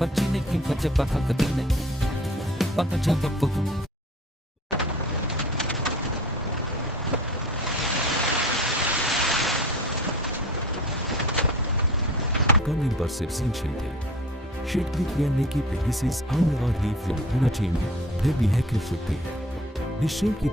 Pagchiniki pachapakakatine. Pakachapapu. Impressive sincerely. Shakespeare कहने की basis आने वाली फिल्म होना चाहिए, फिर भी है कि शुक्रिया। निश्चय की